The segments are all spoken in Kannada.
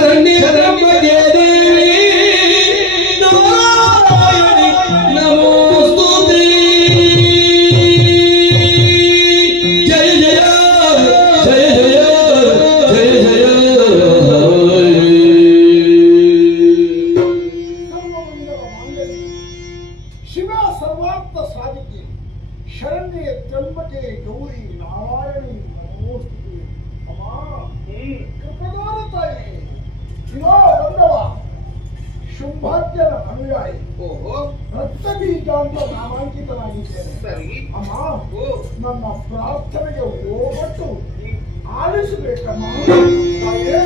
ಶರಣ್ಯರಂಬಗೆ ದೇವಿ ನಾರಾಯಣಿ ನಮೋಸ್ತುತಿ. ಜಯ ಜಯ ಜಯ ಜಯ ಜಯ ಜಯ. ಶಿವ ಸರ್ವಾರ್ಥ ಸಾಧಿಕೆ ಶರಣ್ಯ ತ್ರ್ಯಂಬಕೆ ಗೌರಿ ನಾರಾಯಣಿ ನಮೋಸ್ತುತೆ. ಅಮ್ಮ ಕೃಪಣಾನ ತಾಯಿ ಶಿವ ಬಂದವ ಶುಭಾಜ್ಯನ ಅನುಯಾಯಿ ರಕ್ತಬೀಜ ಅಂತ ನಾಮಾಂಕಿತನಾಗಿದ್ದೇನೆ. ಸರಿ ಅಮ್ಮ ನನ್ನ ಪ್ರಾರ್ಥನೆಗೆ ಹೋಗಟ್ಟು ಆಲಿಸಬೇಕಮ್ಮ ತಾಯೇ.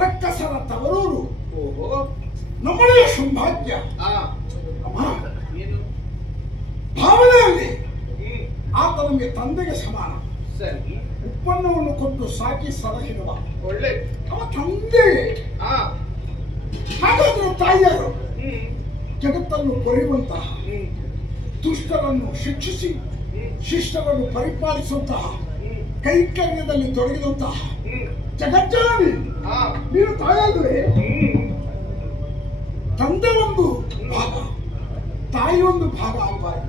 ರಕ್ಕಸರ ತವರೂರು ನಮ್ಮನೆಯ ಸೌಭಾಗ್ಯ. ಭಾವನೆಯಲ್ಲಿ ಆತ ನಮಗೆ ತಂದೆಗೆ ಸಮಾನ. ಉತ್ಪನ್ನವನ್ನು ಕೊಟ್ಟು ಸಾಕಿ ಸಲಹಿರುವ ಒಳ್ಳೆ ಅವ ತಂದೆ. ಹಾಗಾದ್ರೆ ತಾಯಿಯರು ಜಗತ್ತನ್ನು ಕೊರೆಯುವಂತಹ, ದುಷ್ಟರನ್ನು ಶಿಕ್ಷಿಸಿ ಶಿಷ್ಟರನ್ನು ಪರಿಪಾಲಿಸುವಂತಹ, ಕೈಕರ್ಯದಲ್ಲಿ ತೊಡಗಿದಂತಹ ಜಗಜ್ಜನನಿ ನೀನು ತಾಯಲ್ವೇ? ತಂದೆ ಒಂದು ಭಾಗ, ತಾಯಿ ಒಂದು ಭಾಗ ಆಗಬಾರದು.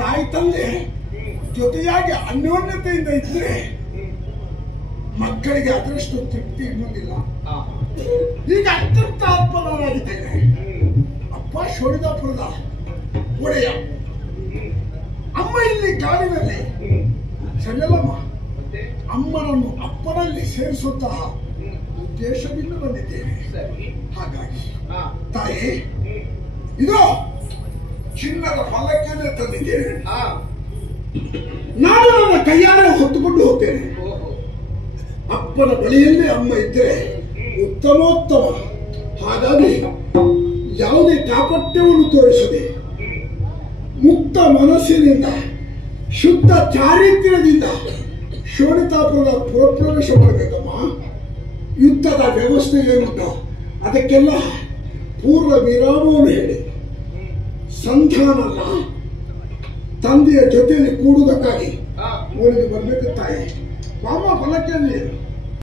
ತಾಯಿ ತಂದೆ ಜೊತೆಯಾಗಿ ಅನ್ಯೋನ್ಯತೆಯಿಂದ ಇದ್ರೆ ಮಕ್ಕಳಿಗೆ ಅದರಷ್ಟು ತೃಪ್ತಿ ಇನ್ನೊಂದಿಲ್ಲ. ಈಗ ಅತ್ಯಂತ ಆತ್ಮನಾಗಿದ್ದೇನೆ. ಅಪ್ಪ ಶೋಣಿದಾಪುರದ ಒಡೆಯ, ಅಮ್ಮ ಇಲ್ಲಿ ಕಾಡಿನಲ್ಲಿ ಸಣ್ಣಲಮ್ಮ. ಅಮ್ಮನನ್ನು ಅಪ್ಪನಲ್ಲಿ ಸೇರಿಸುವಂತಹ ಉದ್ದೇಶದಿಂದ ಬಂದಿದ್ದೇನೆ. ಹಾಗಾಗಿ ತಾಯಿ, ಇದು ಚಿನ್ನದ ಪಲ್ಲಕ್ಕಿಯನ್ನೇ ತಂದಿದ್ದೇನೆ. ನಾನು ನನ್ನ ಕೈಯಾರೆ ಹೊತ್ತುಕೊಂಡು ಹೋಗ್ತೇನೆ. ಅಪ್ಪನ ಬಳಿಯಲ್ಲೇ ಅಮ್ಮ ಇದ್ದರೆ ಉತ್ತಮೋತ್ತಮ. ಹಾಗಾಗಿ ಯಾವುದೇ ಕಾಪಟ್ಯವನ್ನು ತೋರಿಸದೆ ಮುಕ್ತ ಮನಸ್ಸಿನಿಂದ ಶುದ್ಧ ಚಾರಿತ್ರ್ಯದಿಂದ ಶೋಣಿತಾಪುರದ ಪ್ರವೇಶ ಮಾಡಬೇಕಮ್ಮ. ಯುದ್ಧದ ವ್ಯವಸ್ಥೆ ಏನುಂಟು ಅದಕ್ಕೆಲ್ಲ ಪೂರ್ವ ವಿರಾಮವನ್ನು ಹೇಳಿ ಸಂಧಾನಲ್ಲ ತಂದೆಯ ಜೊತೆಯಲ್ಲಿ ಕೂಡುವುದಕ್ಕಾಗಿ ನೋಡಿಗೆ ಬರಬೇಕು ತಾಯಿ. ಮಾಮ ಫಲಕ್ಕೆ